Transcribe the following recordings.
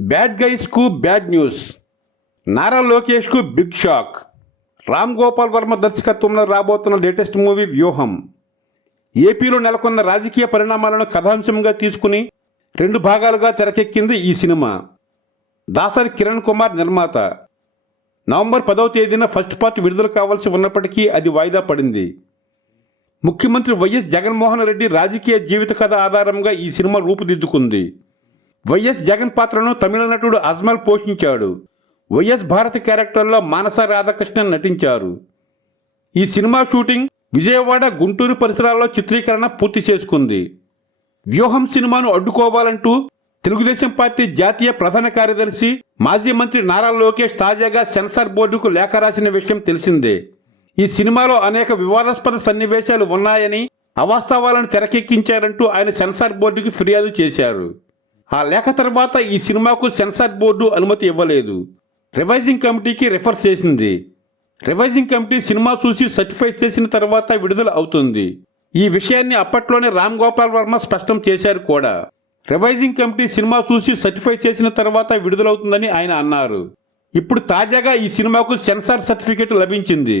Bad గైస్కు bad news. Nara లోకేష్కు big shock. Ram Gopal Varma దర్శకత్వంలో రాబోతున్న లేటెస్ట్ మూవీ వ్యూహం. ఏపీలో నెలకొన్న రాజకీయ పరిణామాలను కథాంశంగా తీసుకుని రెండు భాగాలుగా తెరకెక్కింది ఈ సినిమా. దాసరి కిరణ్ కుమార్ నిర్మాత. నవంబర్ పదవ తేదీన ఫస్ట్ పార్ట్ విడుదల కావాల్సి ఉన్నప్పటికీ అది వాయిదా పడింది. ముఖ్యమంత్రి వైఎస్ జగన్మోహన్ రెడ్డి రాజకీయ జీవిత కథ ఆధారంగా ఈ సినిమా రూపుదిద్దుకుంది. వైఎస్ జగన్ పాత్రను తమిళ నటుడు అజ్మల్ పోషించాడు. వైఎస్ భారతి క్యారెక్టర్లో మానస రాధాకృష్ణన్ నటించారు. ఈ సినిమా షూటింగ్ విజయవాడ గుంటూరు పరిసరాల్లో చిత్రీకరణ పూర్తి చేసుకుంది. వ్యూహం సినిమాను అడ్డుకోవాలంటూ తెలుగుదేశం పార్టీ జాతీయ ప్రధాన కార్యదర్శి మాజీ మంత్రి నారా లోకేష్ తాజాగా సెన్సార్ బోర్డుకు లేఖ రాసిన విషయం తెలిసిందే. ఈ సినిమాలో అనేక వివాదాస్పద సన్నివేశాలు ఉన్నాయని అవాస్తవాలను తెరకెక్కించారంటూ ఆయన సెన్సార్ బోర్డుకు ఫిర్యాదు చేశారు. ఆ లేఖ తర్వాత ఈ సినిమాకు సెన్సార్ బోర్డు అనుమతి ఇవ్వలేదు. రివైజింగ్ కమిటీకి రిఫర్ చేసింది. రివైజింగ్ కమిటీ సినిమా చూసి సర్టిఫై చేసిన తర్వాత విడుదల అవుతుంది. ఈ విషయాన్ని అప్పట్లోనే రామ్ గోపాల్ వర్మ స్పష్టం చేశారు కూడా. రివైజింగ్ కమిటీ సినిమా చూసి సర్టిఫై చేసిన తర్వాత విడుదలవుతుందని ఆయన అన్నారు. ఇప్పుడు తాజాగా ఈ సినిమాకు సెన్సార్ సర్టిఫికేట్ లభించింది.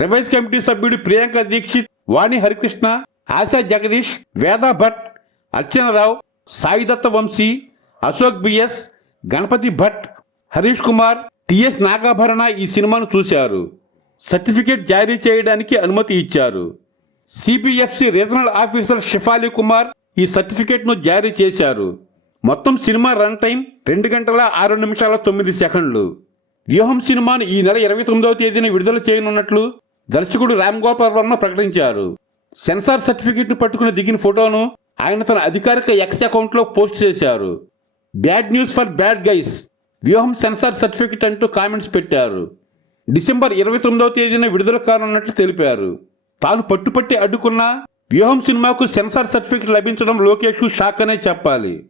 రివైజ్ కమిటీ సభ్యుడు ప్రియాంక దీక్షిత్ వాణి హరికృష్ణ ఆశా జగదీష్ వేదా భట్ అర్చనరావు సాయిదత్త వంశీ అశోక్ బిఎస్ గణపతి భట్ హరీష్ కుమార్ టిఎస్ నాగాభరణ ఈ సినిమాను చూశారు. సర్టిఫికేట్ జారీ చేయడానికి అనుమతి ఇచ్చారు. CBFC regional officer Shifali Kumar ఈ సర్టిఫికేట్ను జారీ చేశారు. మొత్తం సినిమా రన్ టైం రెండు గంటల ఆరు నిమిషాల తొమ్మిది సెకండ్లు. వ్యూహం సినిమాను ఈ నెల ఇరవై తొమ్మిదవ తేదీన విడుదల చేయనున్నట్లు దర్శకుడు రామ్ గోపాల్ వర్మ ప్రకటించారు. సెన్సార్ సర్టిఫికేట్ను పట్టుకుని దిగిన ఫోటోను ఆయన తన అధికారిక ఎక్స్ అకౌంట్లో పోస్ట్ చేశారు. Bad news for bad guys. వ్యూహం సెన్సార్ సర్టిఫికెట్ అంటూ కామెంట్స్ పెట్టారు. డిసెంబర్ ఇరవై తొమ్మిదవ తేదీన విడుదల కానున్నట్లు తెలిపారు. తాను పట్టుపట్టి అడ్డుకున్న వ్యూహం సినిమాకు సెన్సార్ సర్టిఫికేట్ లభించడం లోకేష్ షాక్ అనే చెప్పాలి.